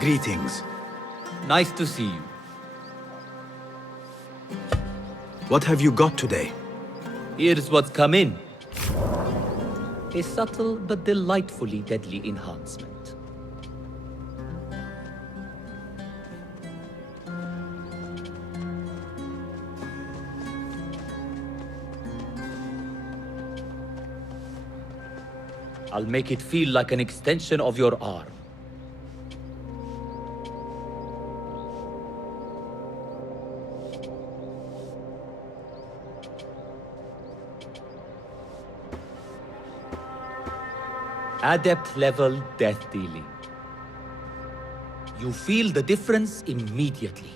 Greetings. Nice to see you. What have you got today? Here's what's come in. A subtle but delightfully deadly enhancement. I'll make it feel like an extension of your arm. Adept level death dealing. You feel the difference immediately.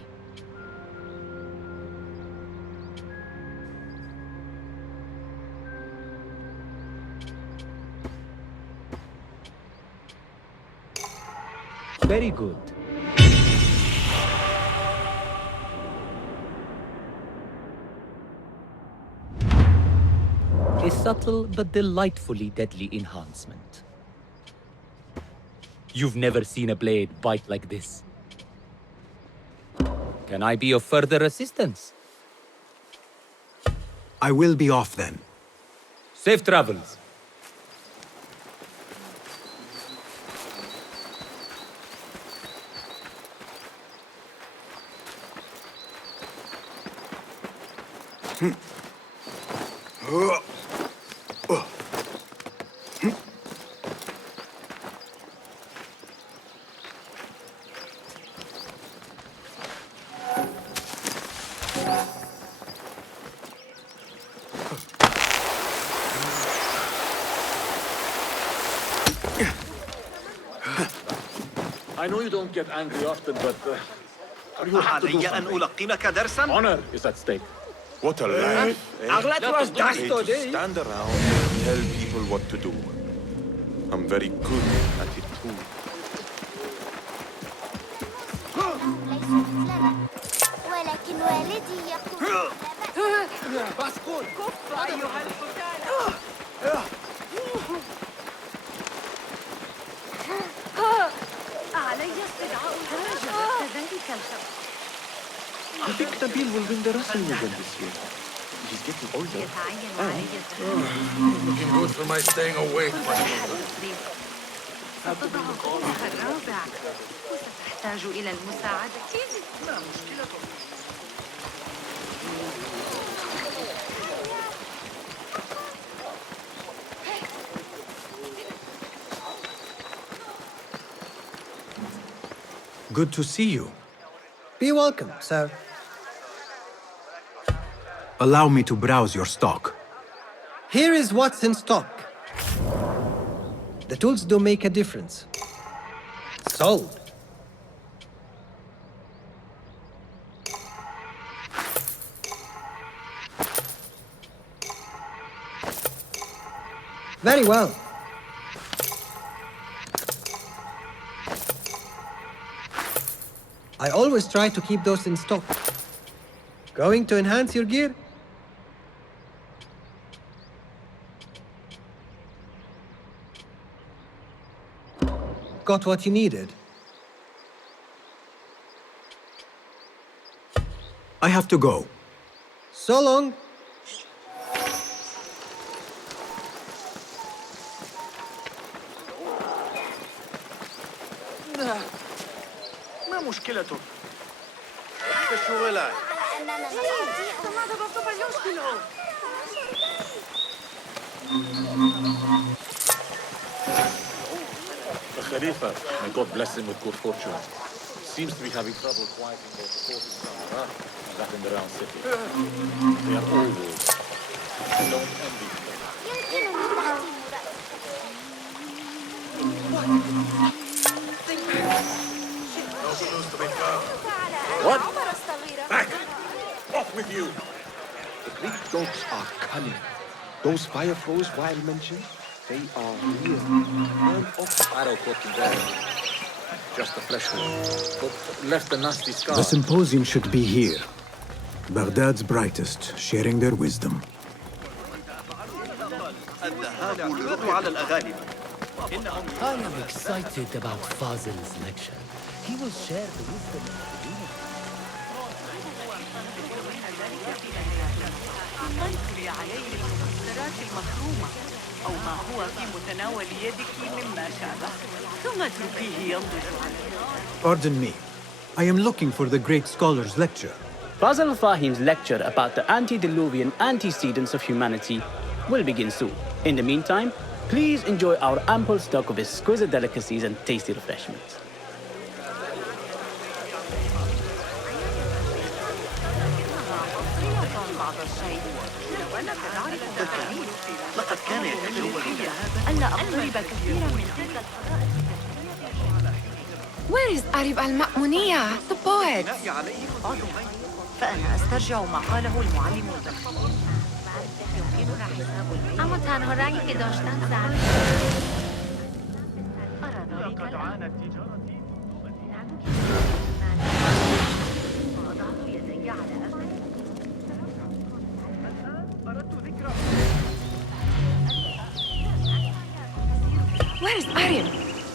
Very good. A subtle but delightfully deadly enhancement. You've never seen a blade bite like this. Can I be of further assistance? I will be off then. Safe travels. I know you don't get angry often, but you have to do something. Honor is at stake. What a life. Stand around and tell people what to do. I'm very good at it too. ولكن والدي يقول باسكول كف أيها الفتاة علي استدعاء الدرجة كذلك الخبر. I think Nabil will win the wrestling event this year. He's getting older. يتعين علي Looking good for my staying awake. ستضع قوسها الرابع وستحتاج إلى المساعدة. لا مشكلة. Good to see you. Be welcome, sir. Allow me to browse your stock. Here is what's in stock. The tools do make a difference. Sold. Very well. I always try to keep those in stock. Going to enhance your gear? Got what you needed? I have to go. So long. ما مشكلته؟ شو غلاي؟ The Khalifa, may God bless him with good fortune, seems to be having trouble quieting those forces from Iraq and that in the round city. They are all wolves. Don't envy them. What? Back! Off with you! The Greek dogs are cunning. Those fire throws Wild mentioned, they are real. And of Arrow caught him there. Just a flesh wound, but left a nasty scar. The symposium should be here. Baghdad's brightest, sharing their wisdom. I am excited about Fazil's lecture. He will share the wisdom of the community. سيطري عليه المكسرات المفرومة أو ما هو في متناول يدك مما شابه ثم اتركيه ينضج على النار. Pardon me. I am looking for the great scholar's lecture. Basil Fahim's lecture about the antediluvian antecedents of humanity will begin soon. In the meantime, please enjoy our ample stock of exquisite delicacies and tasty refreshments. لقد كان يتجول ألا أقترب كثيرا من تلك الحدائق. Where is Arib al-Ma'muniyah, the poet? فأنا أسترجع ما قاله المعلم. اما تنها رنگی که داشتن زرد. Where is Arib?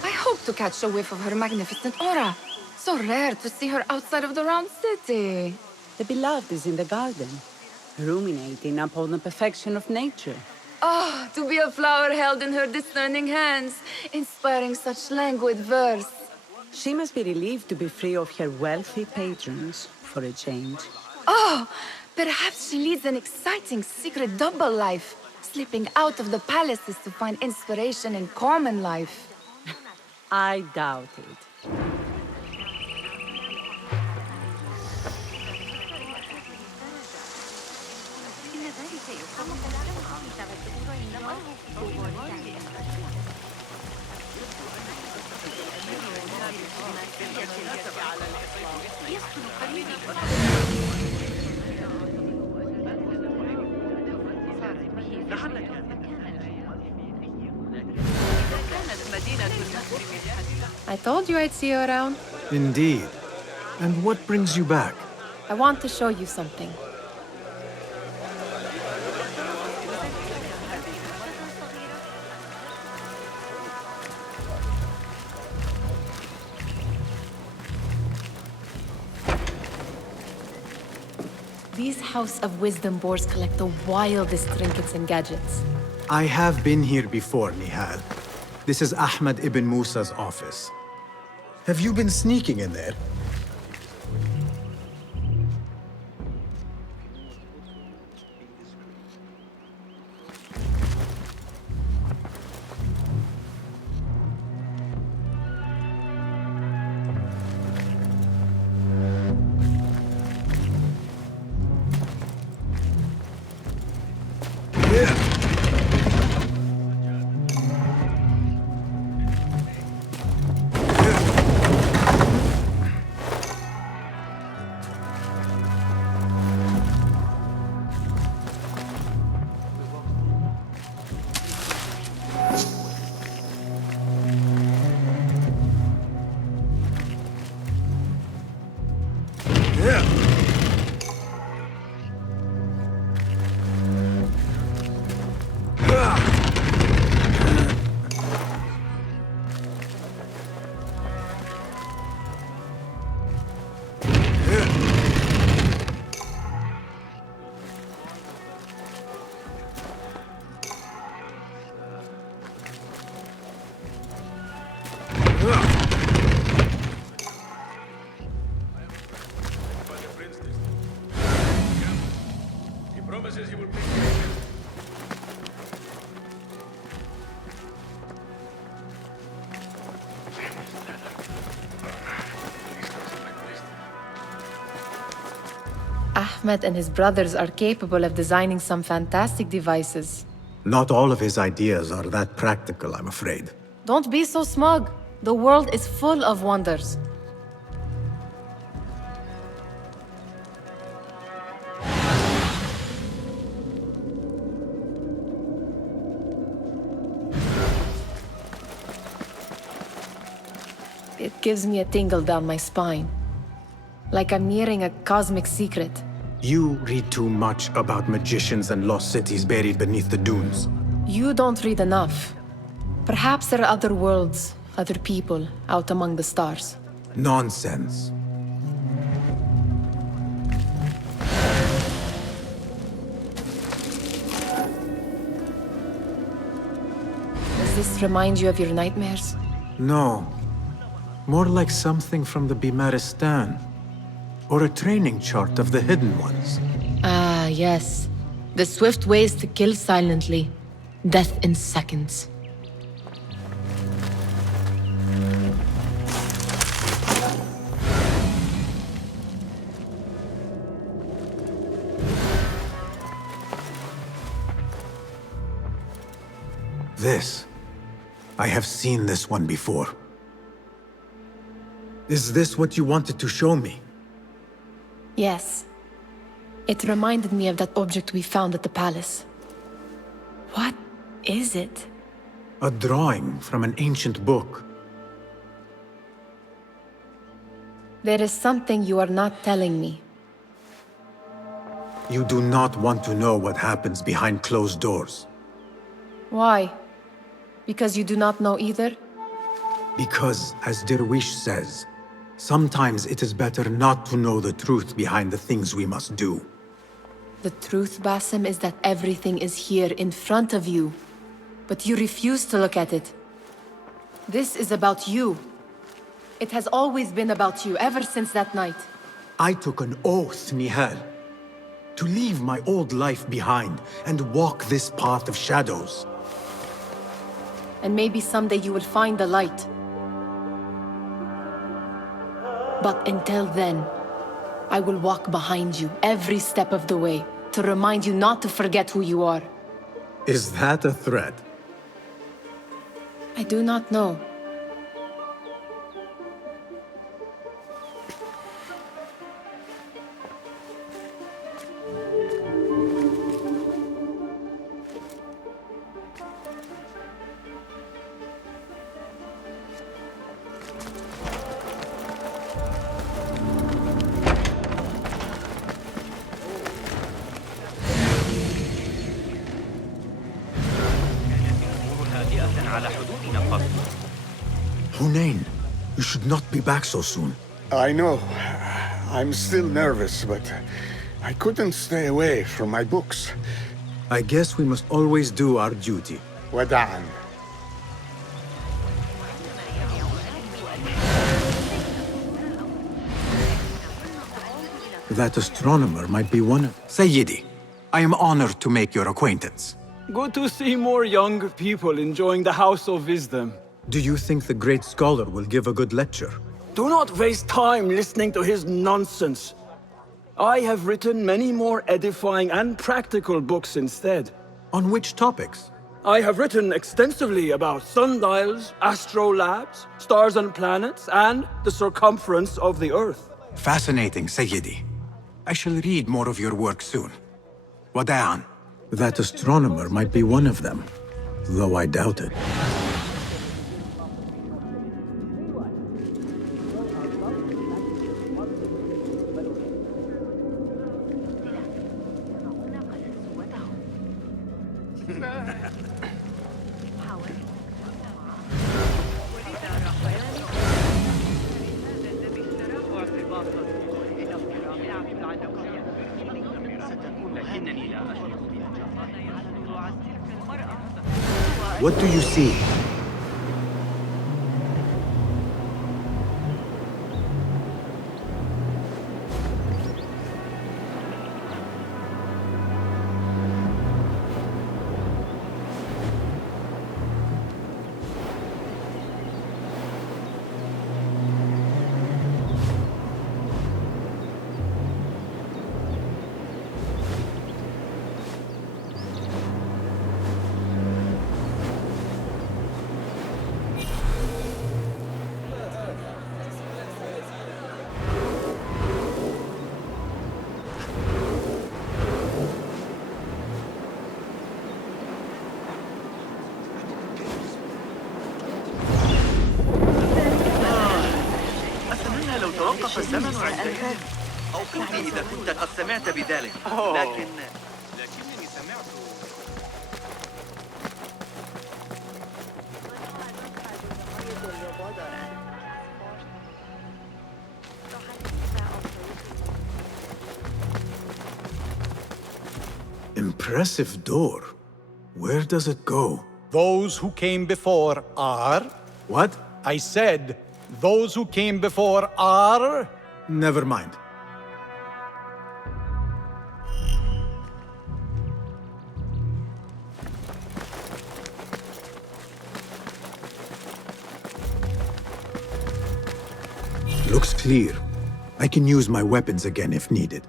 I hope to catch a whiff of her magnificent aura. So rare to see her outside of the round city. The beloved is in the garden, ruminating upon the perfection of nature. Oh, to be a flower held in her discerning hands, inspiring such languid verse. She must be relieved to be free of her wealthy patrons, for a change. Oh, perhaps she leads an exciting secret double life, slipping out of the palaces to find inspiration in common life. I doubt it. I told you I'd see you around. Indeed. And what brings you back? I want to show you something. These House of Wisdom boars collect the wildest trinkets and gadgets. I have been here before, Nihal. This is Ahmed ibn Musa's office. Have you been sneaking in there? Ahmed and his brothers are capable of designing some fantastic devices. Not all of his ideas are that practical, I'm afraid. Don't be so smug. The world is full of wonders. It gives me a tingle down my spine. Like I'm nearing a cosmic secret. You read too much about magicians and lost cities buried beneath the dunes. You don't read enough. Perhaps there are other worlds, other people, out among the stars. Nonsense. Does this remind you of your nightmares? No. More like something from the Bimaristan. Or a training chart of the Hidden Ones. Ah, yes. The swift ways to kill silently. Death in seconds. This. I have seen this one before. Is this what you wanted to show me? Yes. It reminded me of that object we found at the palace. What is it? A drawing from an ancient book. There is something you are not telling me. You do not want to know what happens behind closed doors. Why? Because you do not know either? Because, as Derwish says, sometimes it is better not to know the truth behind the things we must do. The truth, Basim, is that everything is here in front of you. But you refuse to look at it. This is about you. It has always been about you, ever since that night. I took an oath, Nihal, to leave my old life behind and walk this path of shadows. And maybe someday you will find the light. But until then, I will walk behind you every step of the way to remind you not to forget who you are. Is that a threat? I do not know. Hunain, you should not be back so soon. I know. I'm still nervous, but I couldn't stay away from my books. I guess we must always do our duty. Wada'an. That astronomer might be one of... Sayyidi, I am honored to make your acquaintance. Good to see more young people enjoying the House of Wisdom. Do you think the great scholar will give a good lecture? Do not waste time listening to his nonsense. I have written many more edifying and practical books instead. On which topics? I have written extensively about sundials, astrolabes, stars and planets, and the circumference of the Earth. Fascinating, Sayyidi. I shall read more of your work soon. Wada'an. That astronomer might be one of them, though I doubt it. What do you see? توقف الزمن عندئذ أوقفني إذا كنت قد سمعت بذلك لكنني سمعت impressive door. Where does it go? Those who came before are... What? I said, those who came before are... Never mind. Looks clear. I can use my weapons again if needed.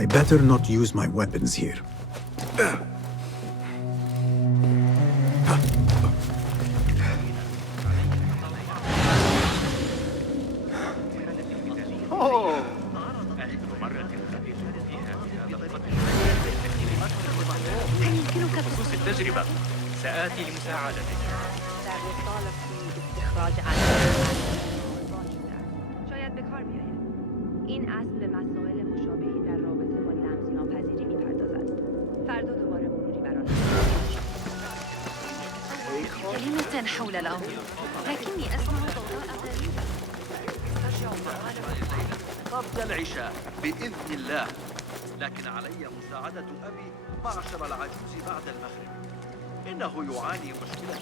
I better not use my weapons here. بخصوص التجربة سآتي لمساعدتك. يطالب في استخراج شاید به کار بیاید. این اصل به مسائل مشابهی در رابطه با لمس‌ناپذیری می‌پردازد. فردا دوباره مروری بر آن. كلمة حول الأمر، لكني أسمع ضوضاء غريبة. قبل العشاء بإذن الله، لكن علي مساعدة أبي معشر العجوز بعد المغرب. إنه يعاني مشكلة.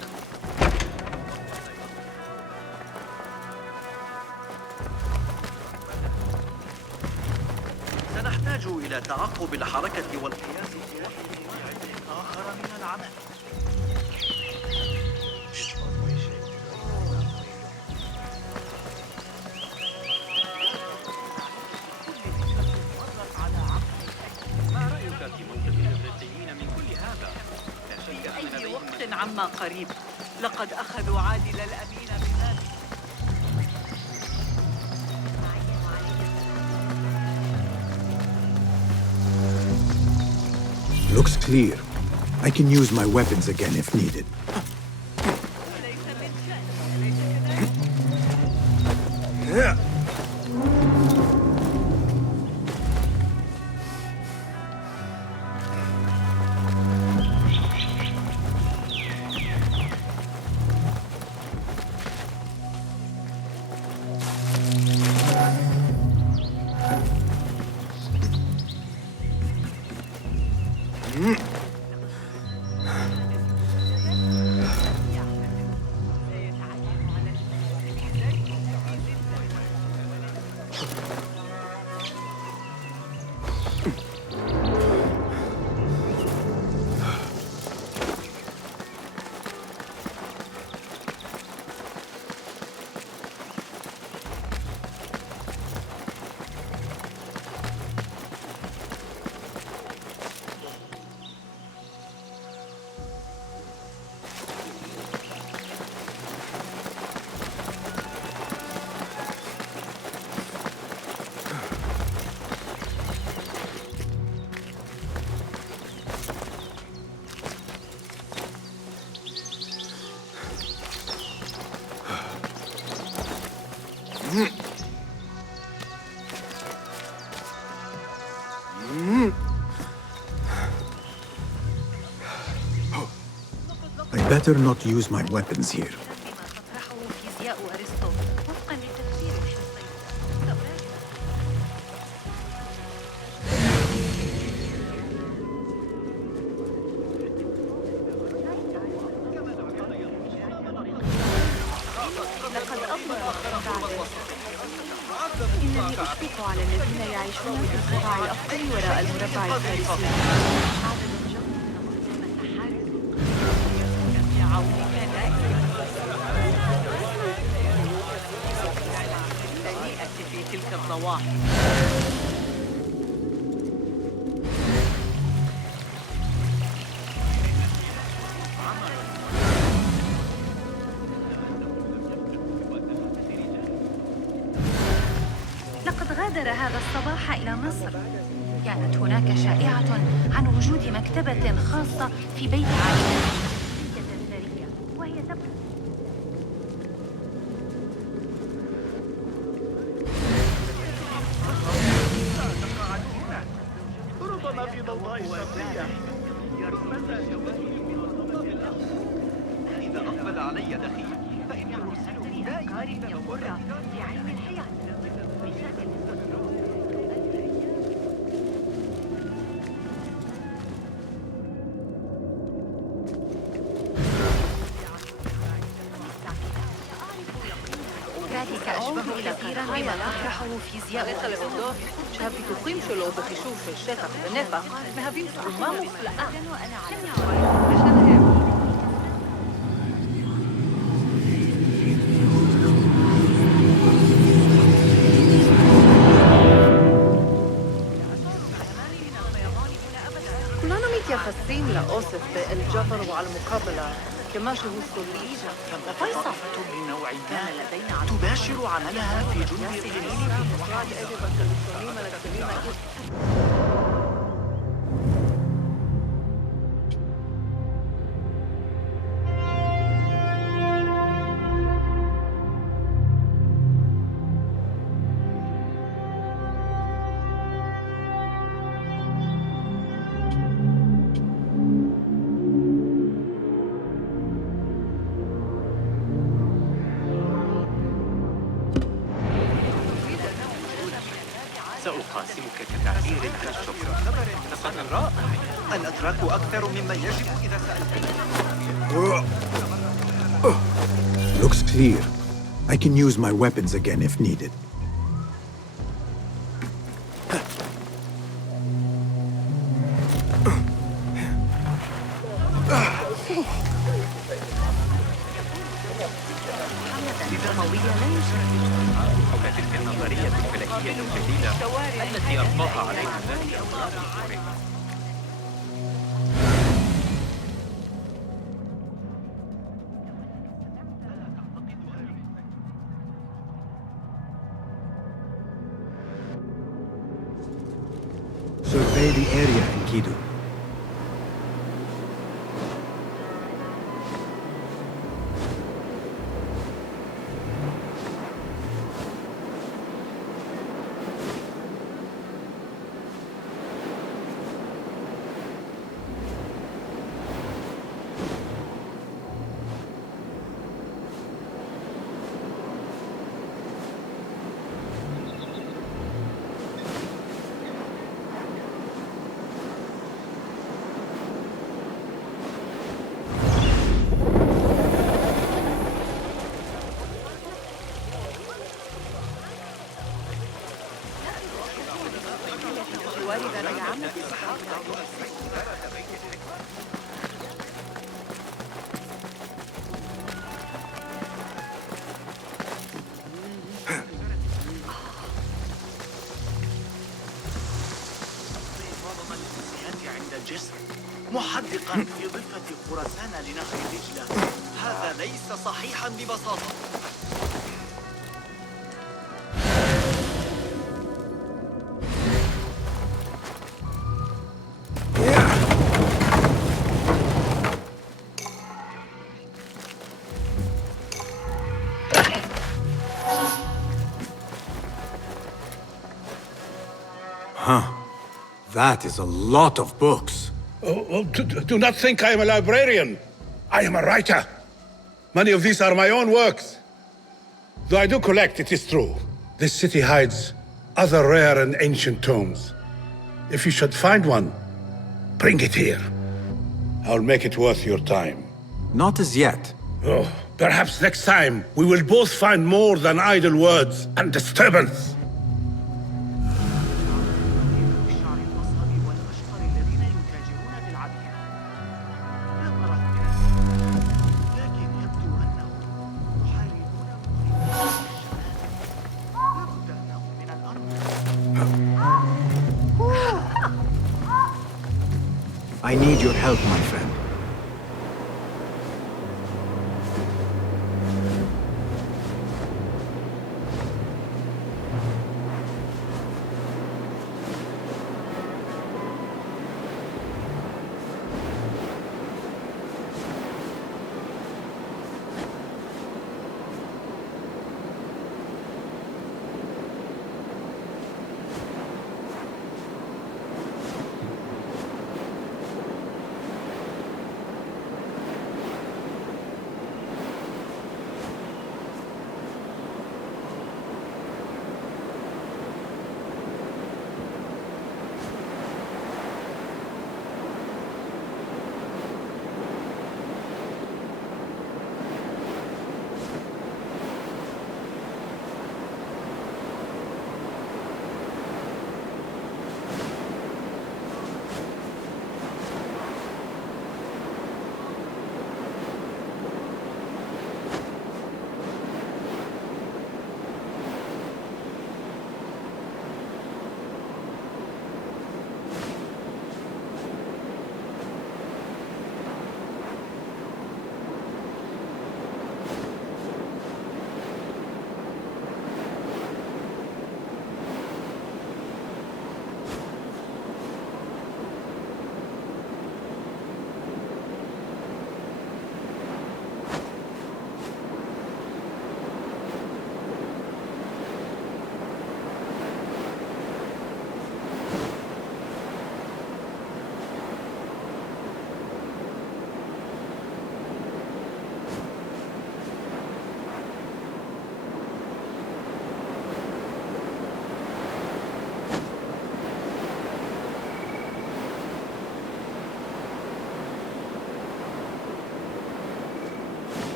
سنحتاج إلى تعقب الحركة والقياس في وقت آخر من العمل. ما رأيك في موقف الإغريقيين من كل هذا؟ لا شك أن في أي وقت عما قريب لقد أخذوا عادل الأمين بذلك. Looks clear. I can use my weapons again if needed. I better not use my weapons here. إنني أشفق على الذين يعيشون في القطاع الأفضل وراء المربع الفارسي. في تلك الضواحي. غادر هذا الصباح إلى مصر. كانت هناك شائعة عن وجود مكتبة خاصة في بيت عائلته وهي تبدو ربما في ضوضاء شخصية. إذا أقبل علي دخيل فإني أرسله دائما يمر بعين الحياة. ذلك أشبه كثيرا بما تطرحه فيزياء شافي تقيم شلو بخشوف الشيخة بنفا ما هبين ما مفلقة. كلنا متيخصين لأوصف الجبر وعلى المقابلة كما شو الصليب ثقافة من نوع ما تباشر عملها في جنوب سأقاسمك كتعبير عن الشكر. لقد رائع. الأتراك أكثر مما يجب إذا سألتني. Looks clear. I can use my weapons again if needed. وكتلك النظرية الفلكية الجديدة التي أطلقها عليها ذاتي أطلاق الكوري. Survey the area, Enkidu. محدقا في ضفة خراسان لنهر دجلة. هذا ليس صحيحا ببساطة. Huh. That is a lot of books. Do not think I am a librarian. I am a writer. Many of these are my own works. Though I do collect, it is true. This city hides other rare and ancient tomes. If you should find one, bring it here. I'll make it worth your time. Not as yet. Oh, perhaps next time we will both find more than idle words and disturbance. I need your help, my friend.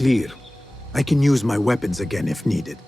clear. I can use my weapons again if needed.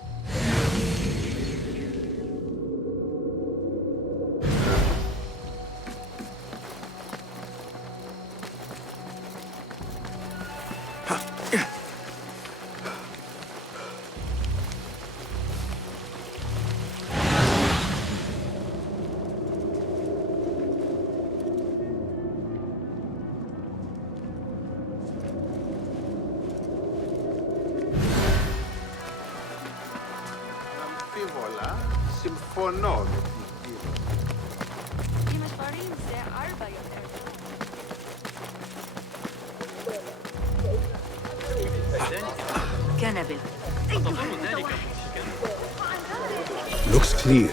Looks clear.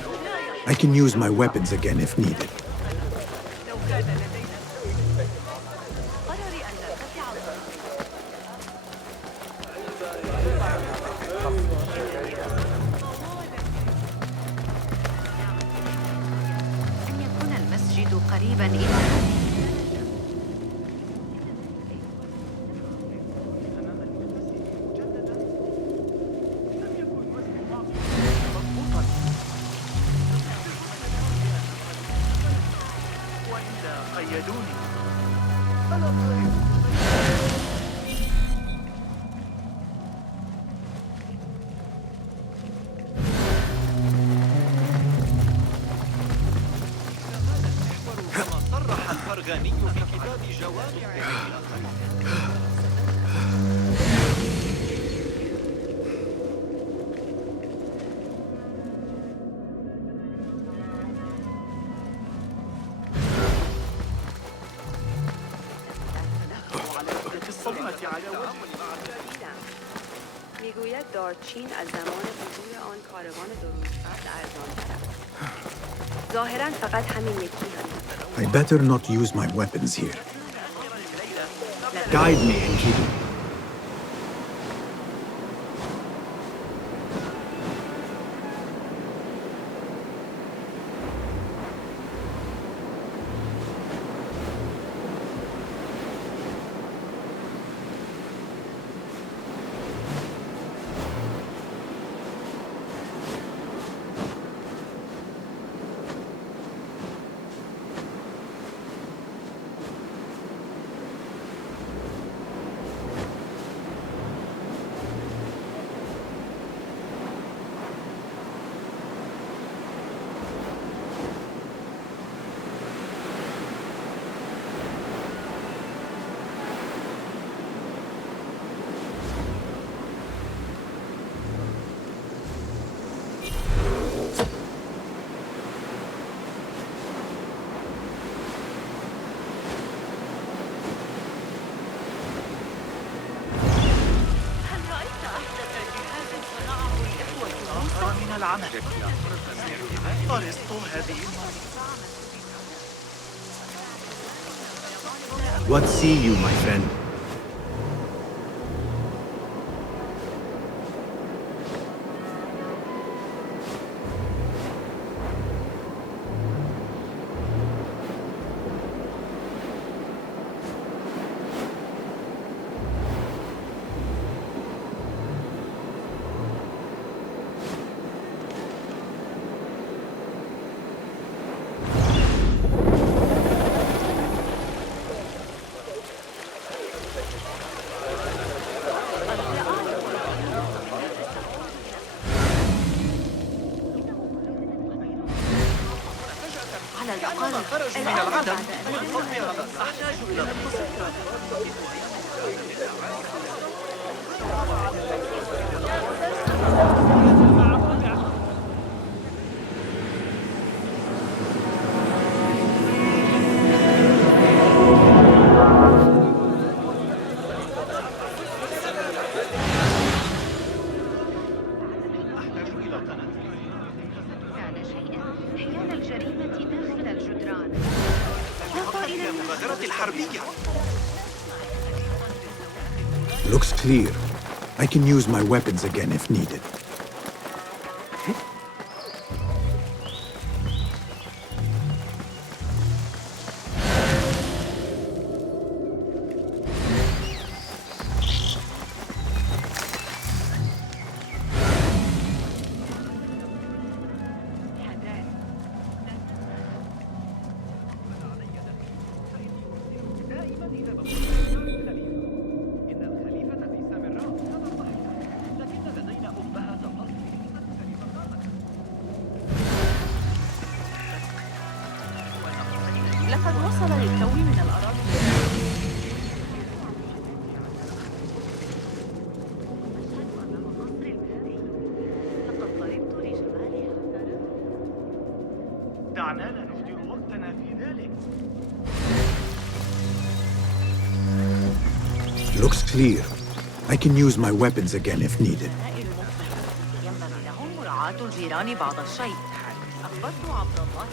I can use my weapons again if needed. أن يكون المسجد قريبا إلى میگوید دارچین از زمان حضور آن کاروان درودفرد ارزان‌تر است. ظاهراً فقط همین یکی I better not use my weapons here. Guide me, Enkidu. What see you, my friend? خرجوا من العدم أحتاج إلى Looks clear. I can use my weapons again if needed. وصل للتو من الأراضي. دعنا لا نهدر وقتنا في ذلك. Looks clear. I can use my weapons again if needed. ينبغي لهم مراعاة الجيران بعض الشيء. أخبرت عبد الله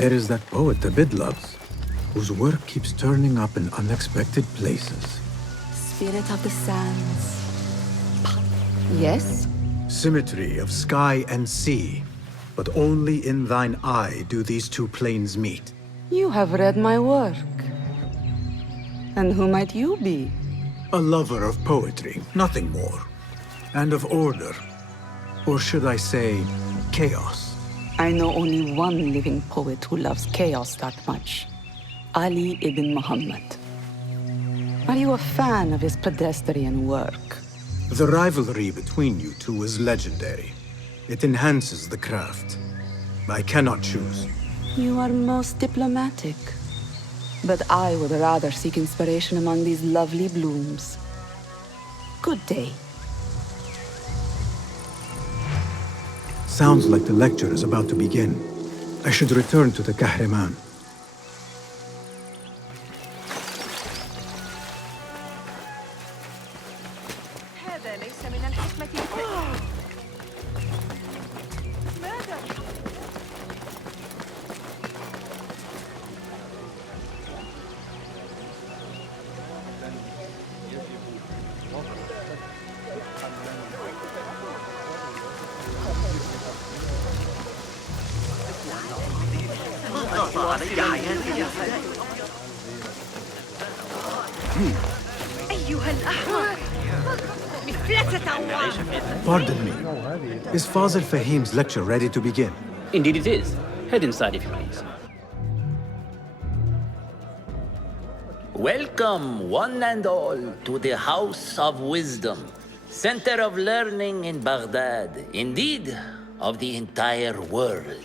There is that poet Abid loves, whose work keeps turning up in unexpected places. Spirit of the sands. Yes? Symmetry of sky and sea, but only in thine eye do these two planes meet. You have read my work. And who might you be? A lover of poetry, nothing more. And of order. Or should I say, chaos. I know only one living poet who loves chaos that much. Ali ibn Muhammad. Are you a fan of his pedestrian work? The rivalry between you two is legendary. It enhances the craft. I cannot choose. You are most diplomatic. But I would rather seek inspiration among these lovely blooms. Good day. Sounds like the lecture is about to begin. I should return to the Kahraman. هذا ليس من الحكمة ماذا؟ أيها الأحمق مفلسة عوام. Pardon me. Is Fazil Fahim's lecture ready to begin? Indeed it is. Head inside if you please. Welcome, one and all, to the House of Wisdom, center of learning in Baghdad, indeed, of the entire world.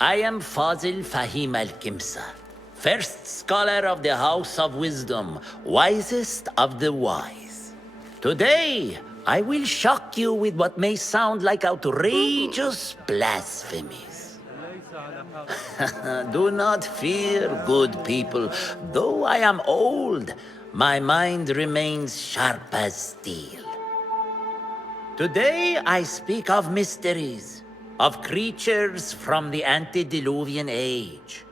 I am Fazil Fahim al-Kimsa, first scholar of the House of Wisdom, wisest of the wise. Today, I will shock you with what may sound like outrageous blasphemies. Do not fear, good people. Though I am old, my mind remains sharp as steel. Today I speak of mysteries, of creatures from the antediluvian age.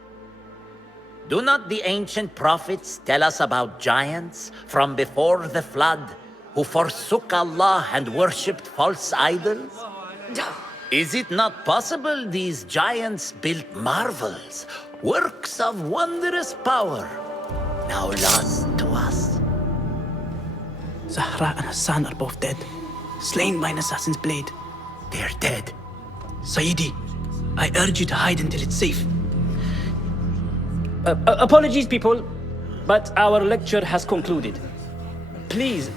Do not the ancient prophets tell us about giants from before the flood who forsook Allah and worshipped false idols? Is it not possible these giants built marvels, works of wondrous power, now lost to us? Zahra and Hassan are both dead, slain by an assassin's blade. They're dead. Sayyidi, I urge you to hide until it's safe. Apologies, people, but our lecture has concluded. Please,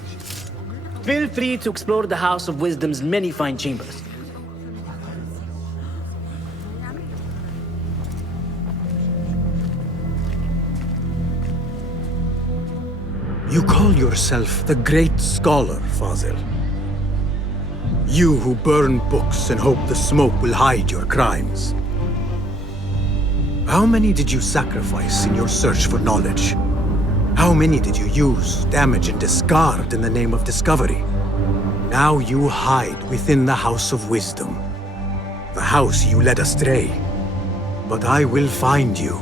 Feel free to explore the House of Wisdom's many fine chambers. You call yourself the Great Scholar, Fazil. You who burn books and hope the smoke will hide your crimes. How many did you sacrifice in your search for knowledge? How many did you use, damage, and discard in the name of discovery? Now you hide within the House of Wisdom. The house you led astray. But I will find you.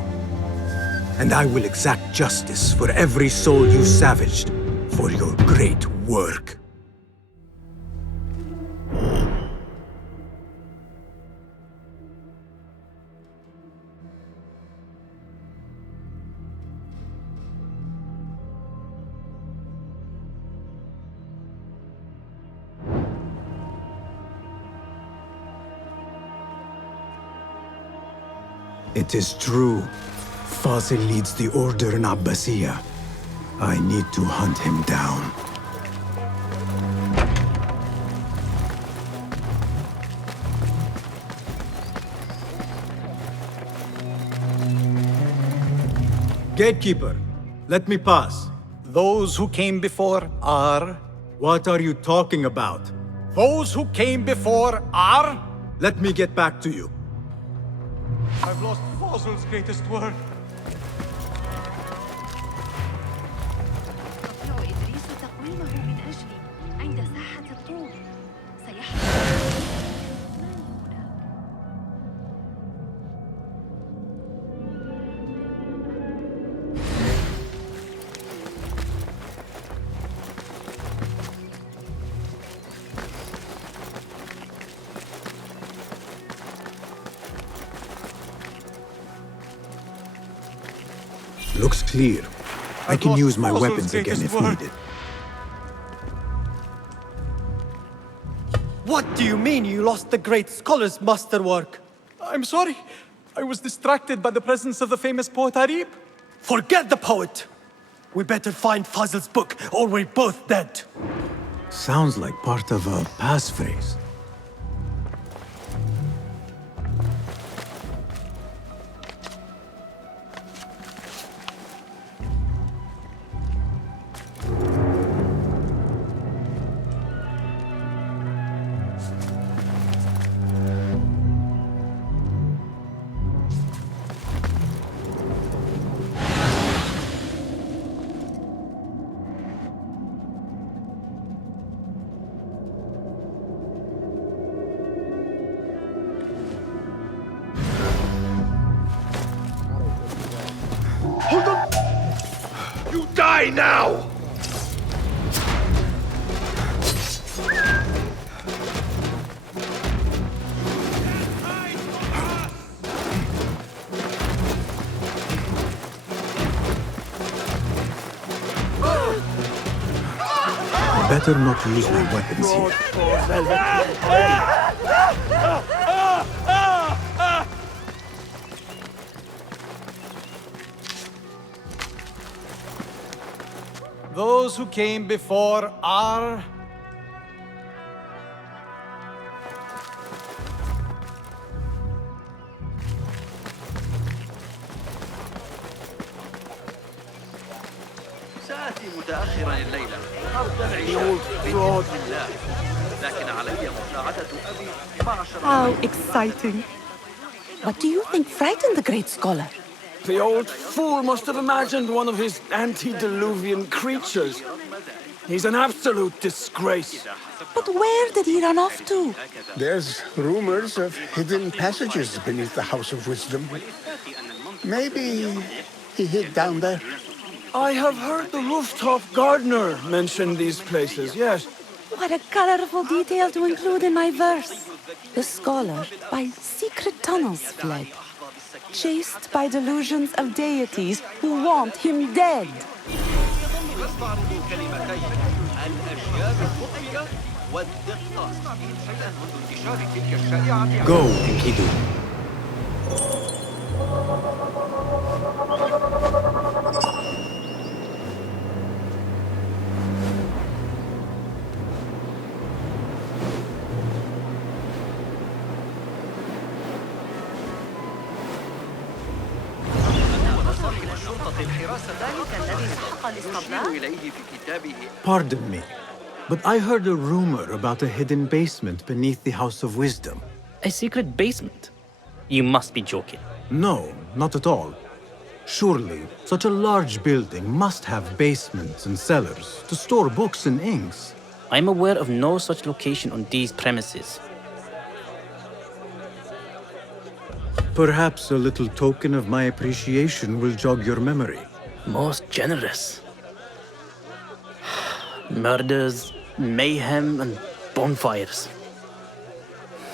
And I will exact justice for every soul you savaged for your great work. It is true. Fazil leads the Order in Abbasiyah. I need to hunt him down. Gatekeeper, let me pass. Those who came before are... What are you talking about? Those who came before are... Let me get back to you. I've lost Fazil's greatest work. يستطيع إدريس تقويمه من أجلي عند ساحة الطور. Looks clear. I can use my weapons again if needed. What do you mean you lost the great scholar's masterwork? I'm sorry. I was distracted by the presence of the famous poet Arib. Forget the poet! We better find Fazil's book, or we're both dead. Sounds like part of a passphrase. Hold on! You die now! Better not use my weapons here. Those who came before are... سآتي متأخرا الليلة أرجع بإذن الله لكن علي مساعدة أبي معشر How exciting. What do you think frightened the great scholar? The old fool must have imagined one of his antediluvian creatures. He's an absolute disgrace. But where did he run off to? There's rumors of hidden passages beneath the House of Wisdom. Maybe he hid down there. I have heard the rooftop gardener mention these places, yes. What a colorful detail to include in my verse. The scholar by secret tunnels fled, chased by delusions of deities who want him dead. Go, Enkidu. شرطة الحراسة ذلك الذي استحق الاستطلاع؟ يشير إليه في كتابه. Pardon me, but I heard a rumor about a hidden basement beneath the House of Wisdom. A secret basement? You must be joking. No, not at all. Surely, such a large building must have basements and cellars to store books and inks. I'm aware of no such location on these premises. Perhaps a little token of my appreciation will jog your memory. Most generous. Murders, mayhem, and bonfires.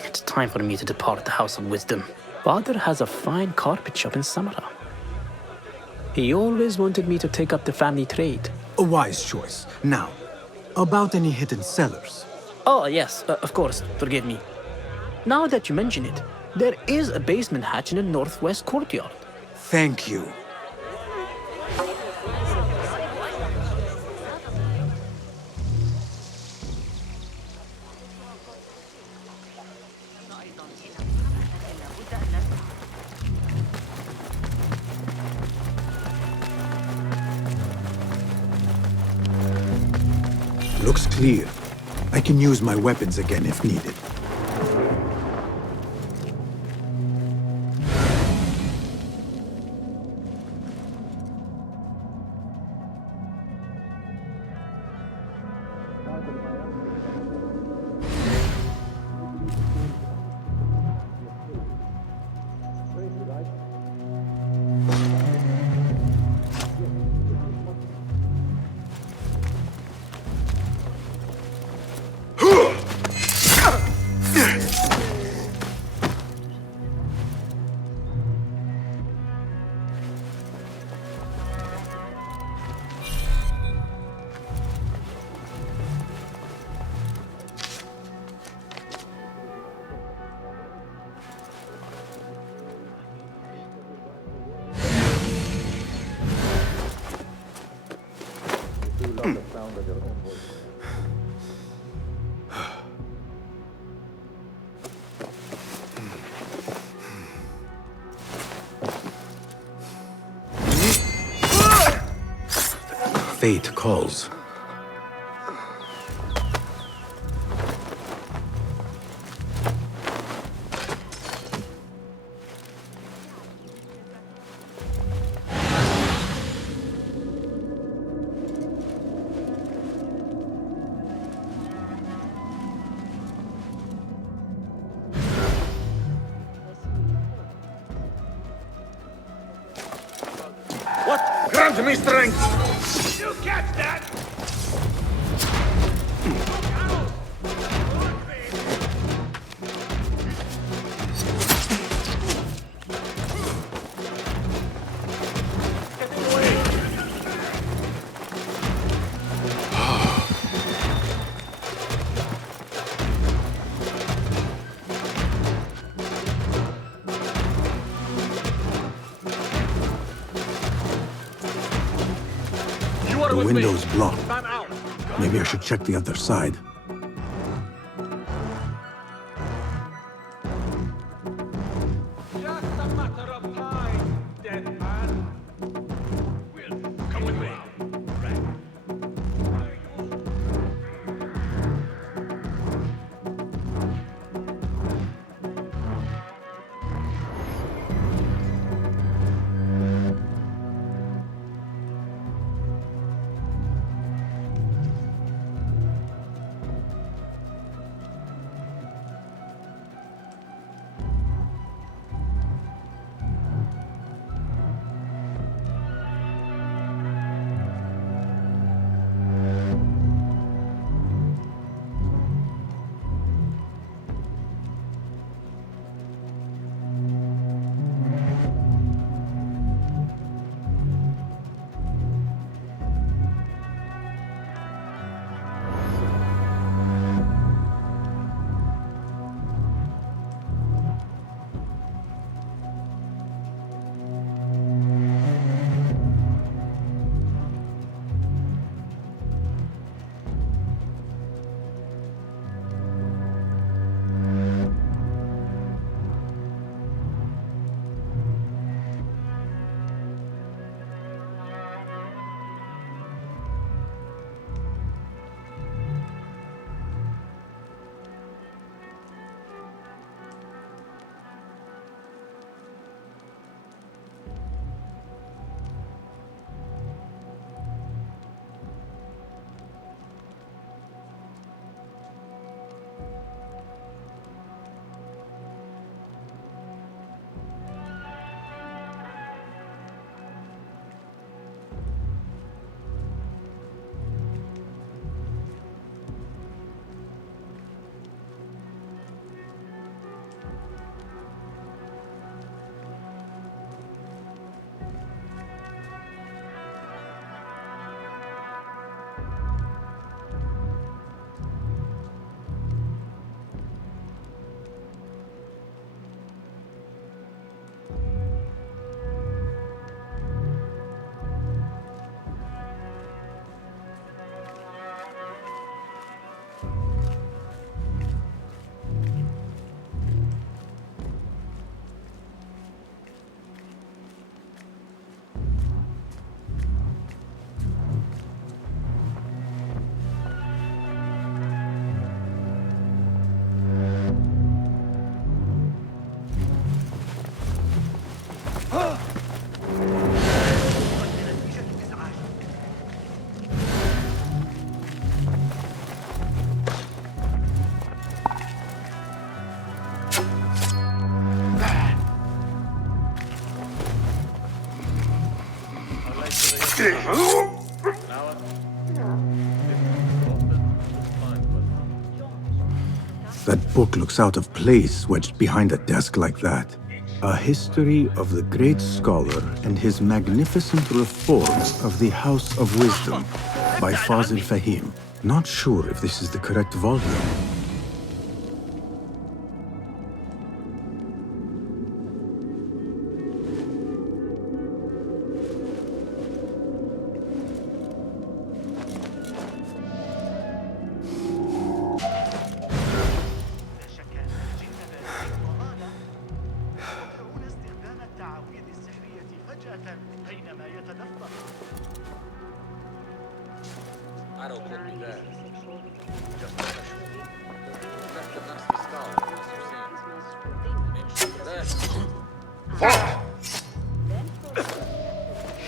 It's time for me to depart the House of Wisdom. Father has a fine carpet shop in Samara. He always wanted me to take up the family trade. A wise choice. Now, about any hidden cellars? Oh, yes, of course, forgive me. Now that you mention it, there is a basement hatch in the northwest courtyard. Thank you. Looks clear. I can use my weapons again if needed. Fate calls. What? Grant me strength! You catch that? The window's blocked. Maybe I should check the other side. That book looks out of place wedged behind a desk like that. A history of the great scholar and his magnificent reforms of the House of Wisdom by Fazil Fahim. Not sure if this is the correct volume.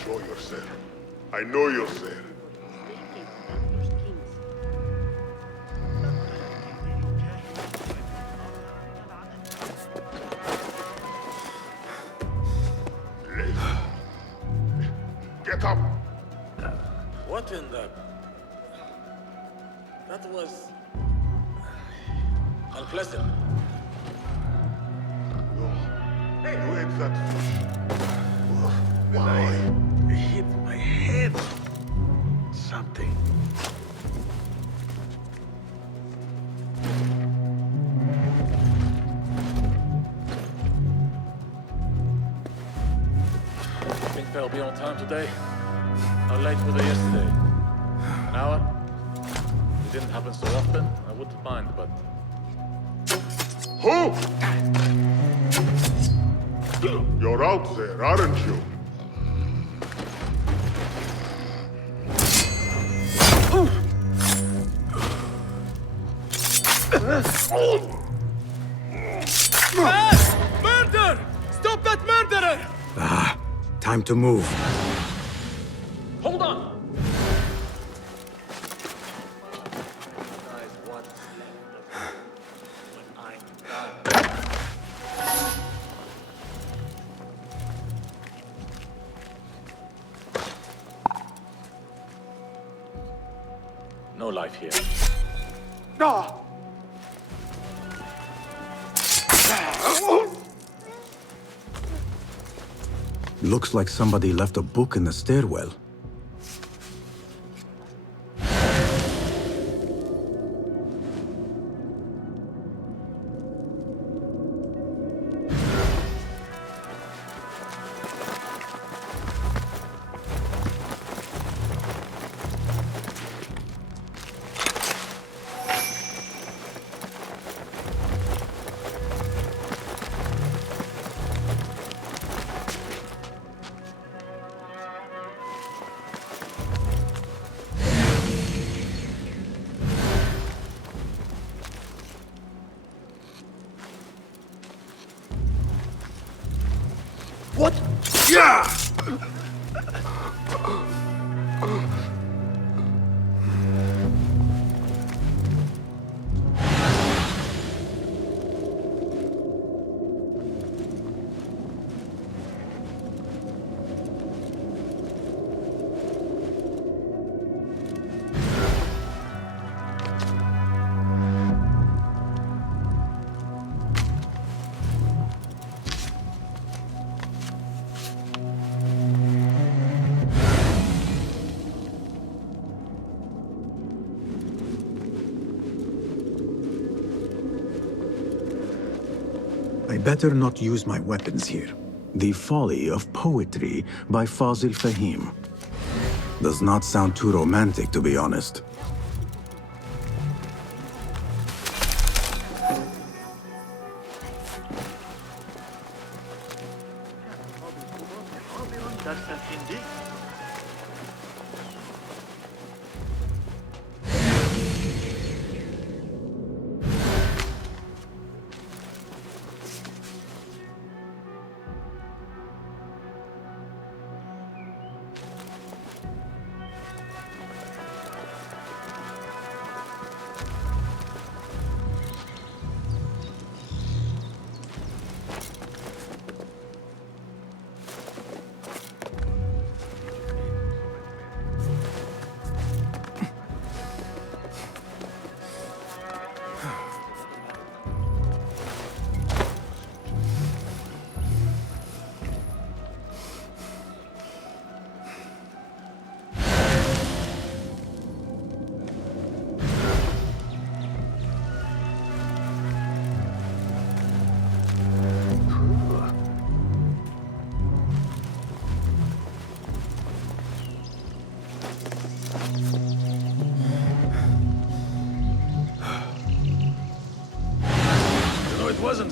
Show yourself. I know yourself. Get up! What in the... That was... unpleasant. You ate that fish. Why? It hit my head. Something. Think they'll be on time today? How late were they yesterday? An hour? It didn't happen so often. I wouldn't mind, but... Who? You're out there, aren't you? Murder! Stop that murderer! Ah, time to move. Hold on! No life here. No! Looks like somebody left a book in the stairwell. What? Yeah! I better not use my weapons here. The Folly of Poetry by Fazil Fahim. Does not sound too romantic, to be honest.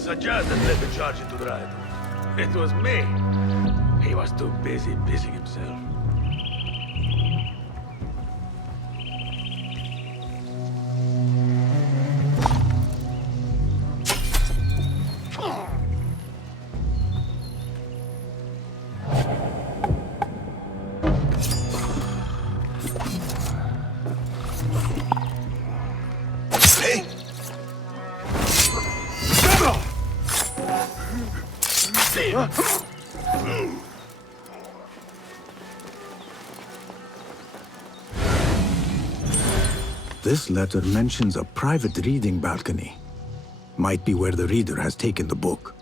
Sajjad that led the charge into the riot. It was me. He was too busy pissing himself. This letter mentions a private reading balcony. Might be where the reader has taken the book.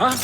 Huh?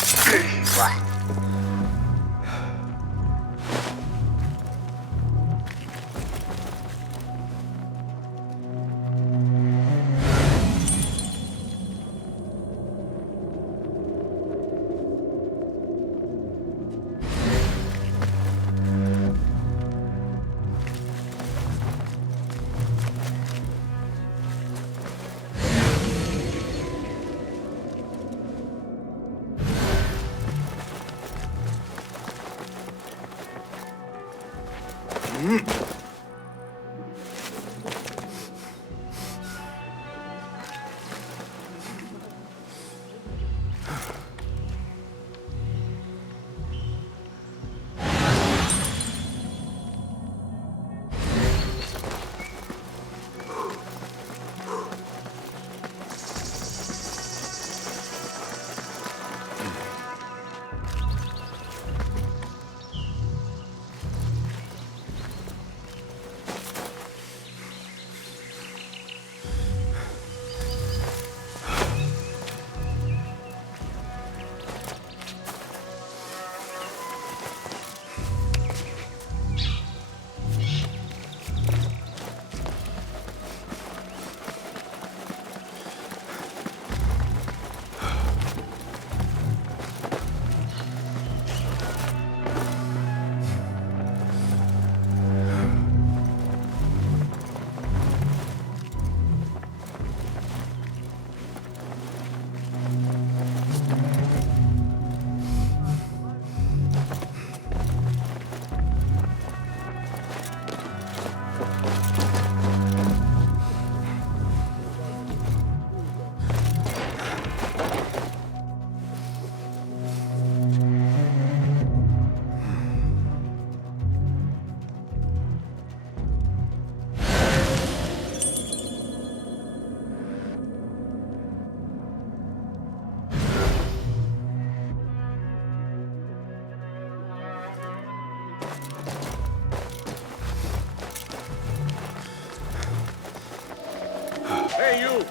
Hey, you!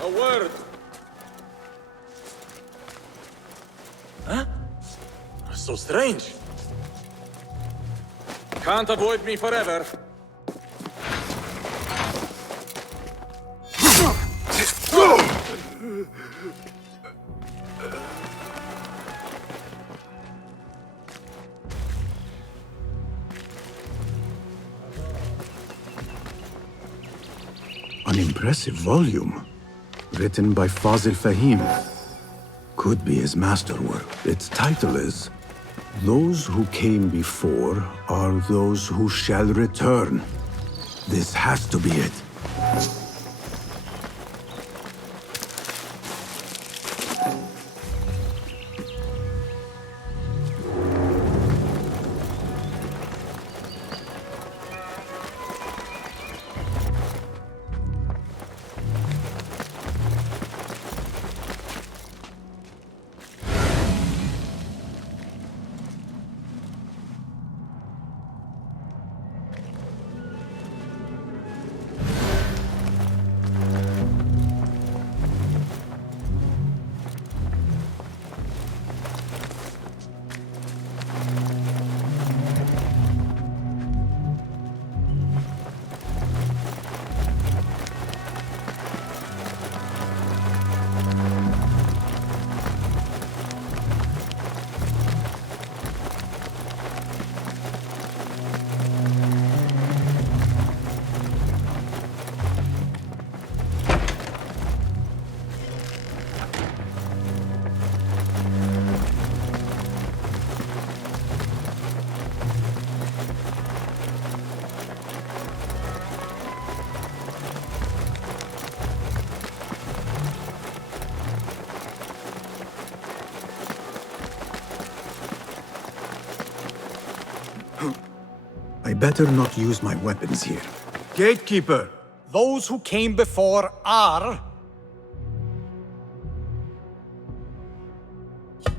A word! Huh? So strange. Can't avoid me forever. An impressive volume. Written by Fazil Fahim. Could be his masterwork. Its title is Those Who Came Before Are Those Who Shall Return. This has to be it. I better not use my weapons here. Gatekeeper, those who came before are...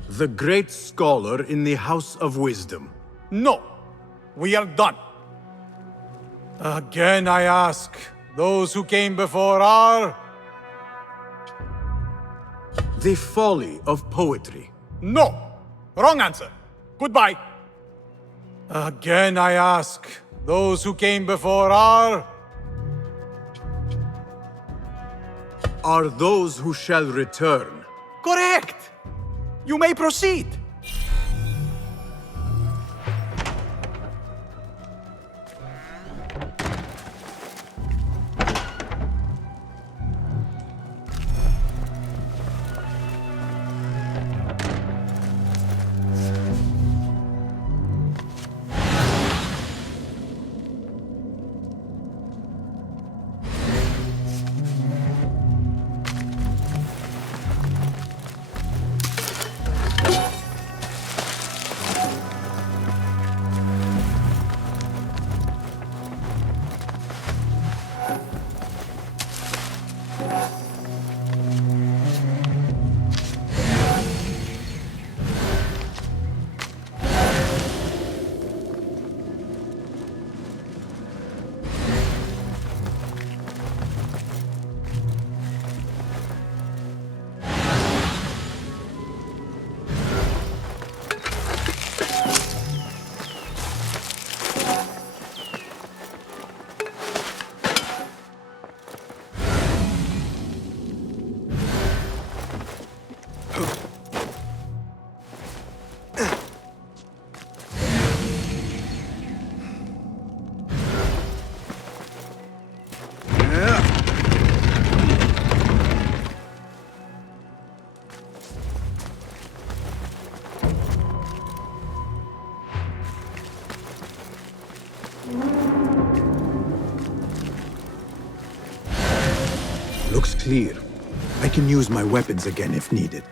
The great scholar in the House of Wisdom. No, we are done. Again I ask, those who came before are... The folly of poetry. No, wrong answer. Goodbye. Again I ask, those who came before are... Are those who shall return. Correct! You may proceed. Looks clear. I can use my weapons again if needed.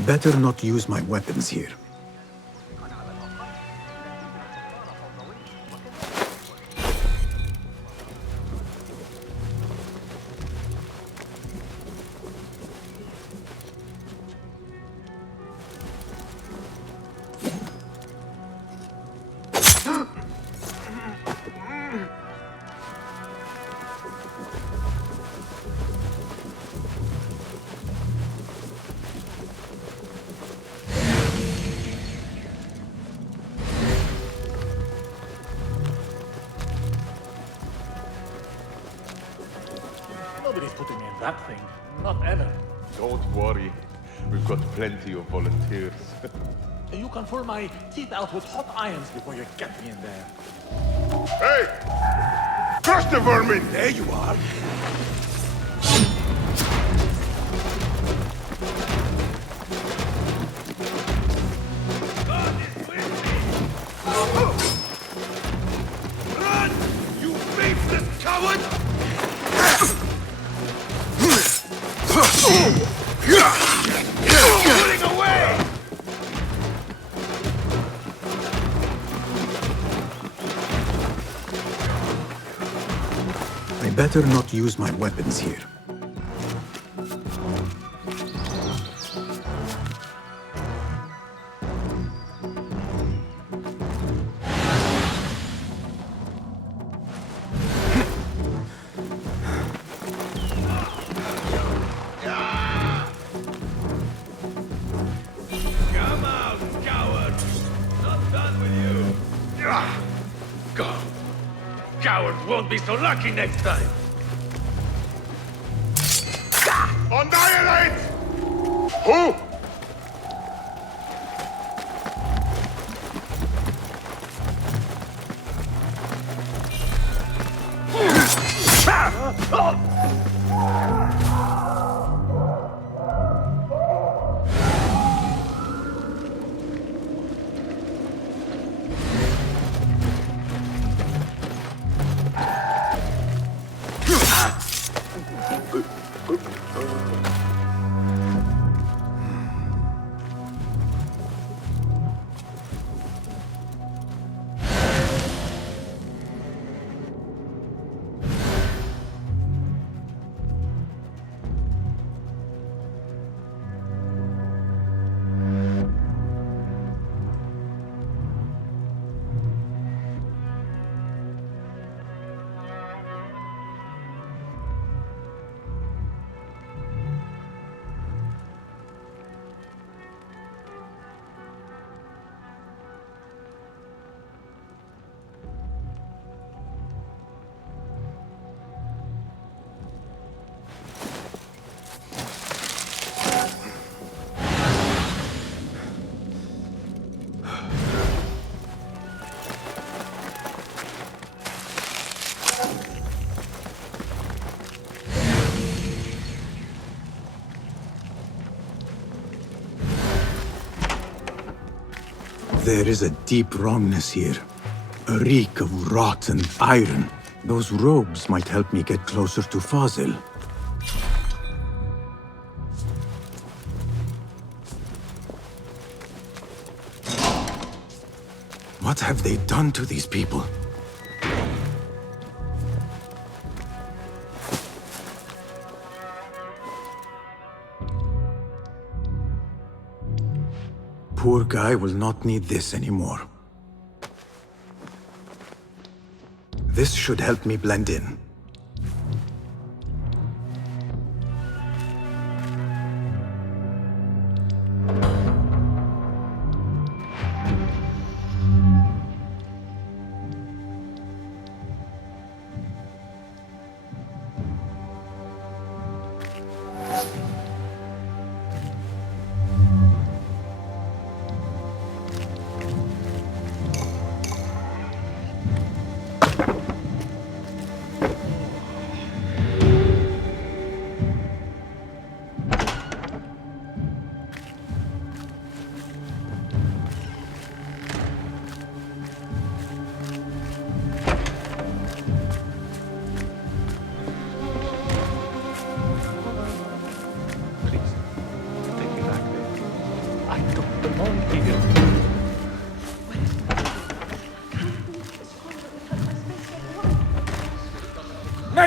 I better not use my weapons here. Nobody's putting me in that thing. Not ever. Don't worry. We've got plenty of volunteers. You can pull my teeth out with hot irons before you get me in there. Hey! Crush the vermin! There you are. Run! You faithless coward! Pulling away! I better not use my weapons here. Come out, coward! Not done with you! Go! Cowards won't be so lucky next time! Annihilate! Who? There is a deep wrongness here. A reek of rotten iron. Those robes might help me get closer to Fazil. What have they done to these people? Poor guy will not need this anymore. This should help me blend in.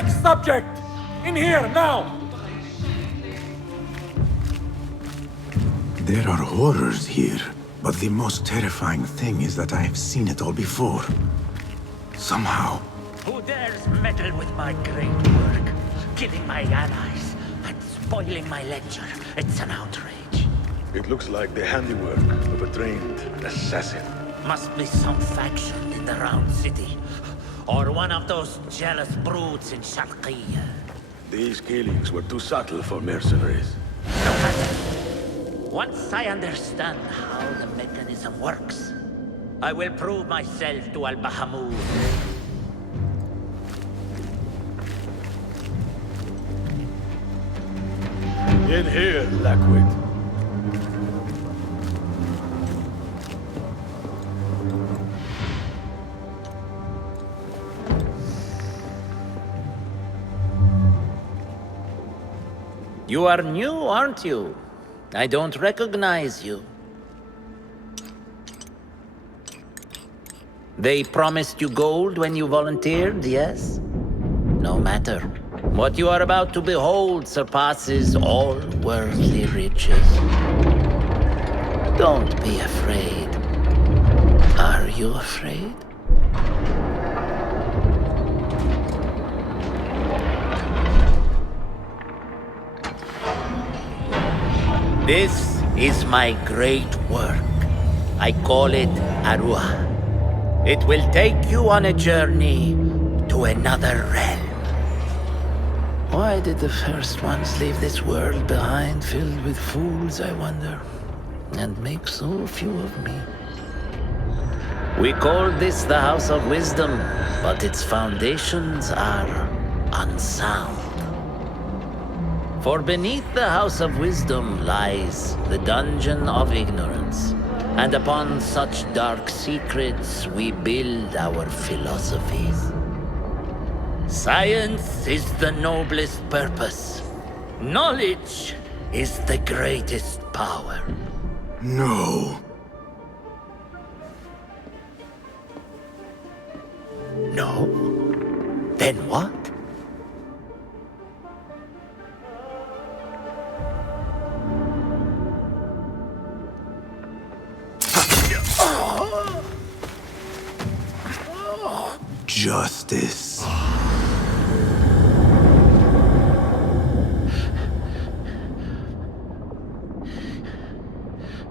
Next subject! In here, now! There are horrors here, but the most terrifying thing is that I have seen it all before. Somehow. Who dares meddle with my great work? Killing my allies and spoiling my lecture. It's an outrage. It looks like the handiwork of a trained assassin. Must be some faction in the Round City. Or one of those jealous brutes in Sharqiyya. These killings were too subtle for mercenaries. No matter. Once I understand how the mechanism works, I will prove myself to Al-Bahamud. In here, Lackwit. You are new, aren't you? I don't recognize you. They promised you gold when you volunteered, yes? No matter. What you are about to behold surpasses all worldly riches. Don't be afraid. Are you afraid? This is my great work. I call it Arua. It will take you on a journey to another realm. Why did the first ones leave this world behind, filled with fools, I wonder, and make so few of me? We call this the House of Wisdom, but its foundations are unsound. For beneath the House of Wisdom lies the Dungeon of Ignorance, and upon such dark secrets we build our philosophies. Science is the noblest purpose. Knowledge is the greatest power. No. No? Then what? Justice.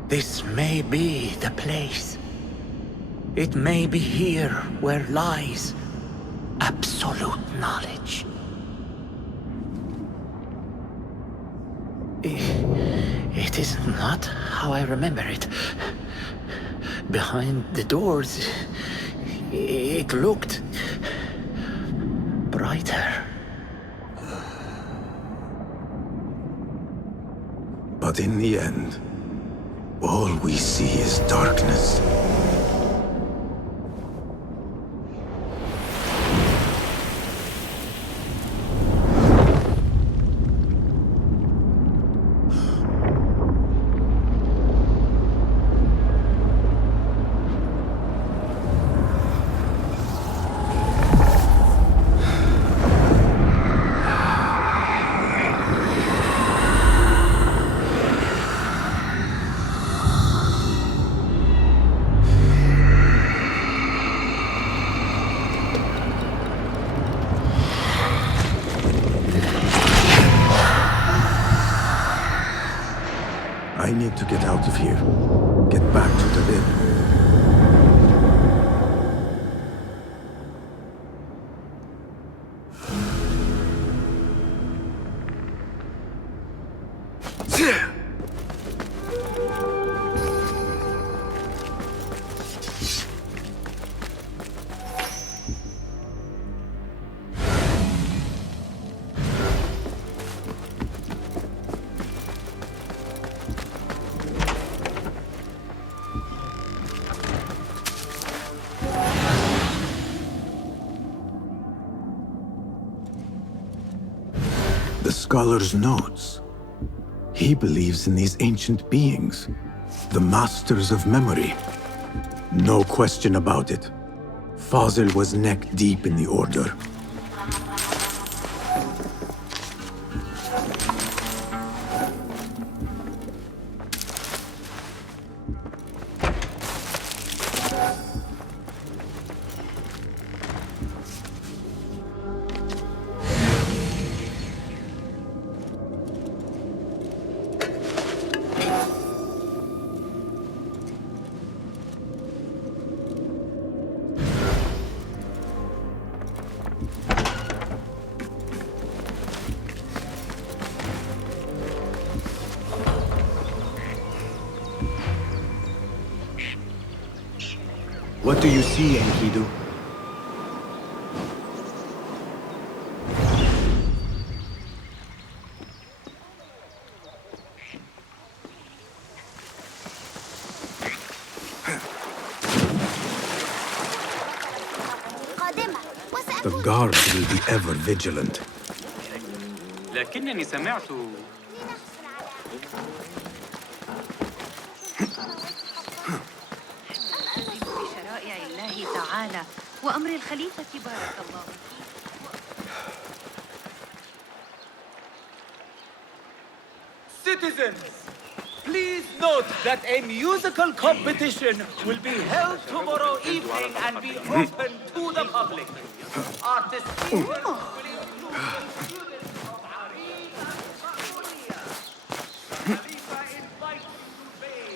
This may be the place. It may be here where lies absolute knowledge. It is not how I remember it. Behind the doors, it looked brighter. But in the end, all we see is darkness. I need to get out of here. Get back to the lid. The scholar's notes. He believes in these ancient beings, the masters of memory. No question about it. Fazil was neck deep in the Order. What do you see, Enkidu? The guards will be ever vigilant. لكنني سمعت بشرائع الله تعالى وأمر الخليفة بارك الله فيه. Citizens, please note that a musical competition will be held tomorrow evening and be open to the public. Artists will include students of Arid and Sakuria. The Khalifa invites you to bathe.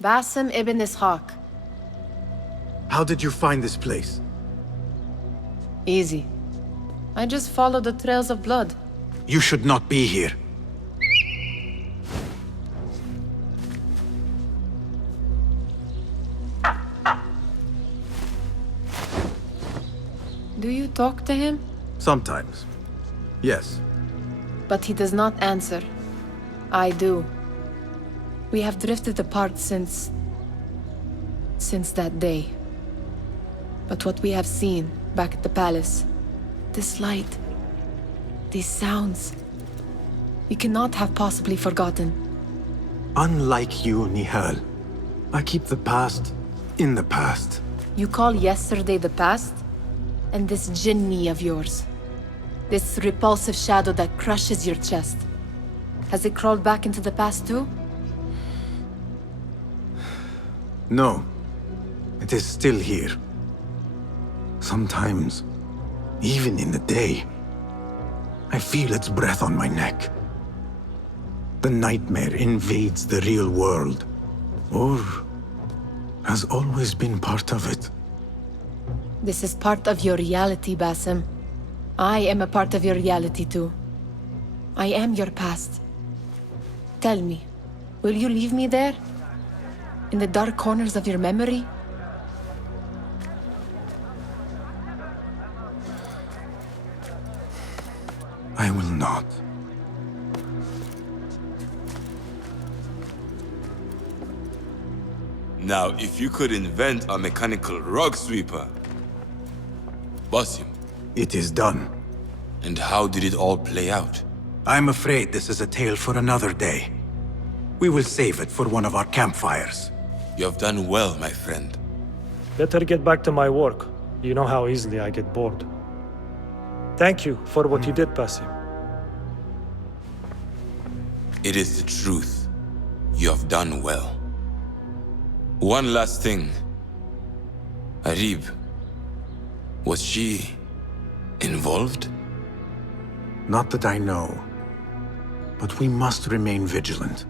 Basim ibn Ishaq. How did you find this place? Easy. I just followed the trails of blood. You should not be here. Do you talk to him? Sometimes. Yes. But he does not answer. I do. We have drifted apart since that day. But what we have seen back at the palace, this light, these sounds, we cannot have possibly forgotten. Unlike you, Nihal, I keep the past in the past. You call yesterday the past? And this jinni of yours, this repulsive shadow that crushes your chest, has it crawled back into the past too? No. It is still here. Sometimes, even in the day, I feel its breath on my neck. The nightmare invades the real world, or has always been part of it. This is part of your reality, Basim. I am a part of your reality too. I am your past. Tell me, will you leave me there? In the dark corners of your memory? I will not. Now, if you could invent a mechanical rug sweeper... Basim. It is done. And how did it all play out? I'm afraid this is a tale for another day. We will save it for one of our campfires. You have done well, my friend. Better get back to my work. You know how easily I get bored. Thank you for what you did, Basim. It is the truth. You have done well. One last thing. Arib. Was she... involved? Not that I know. But we must remain vigilant.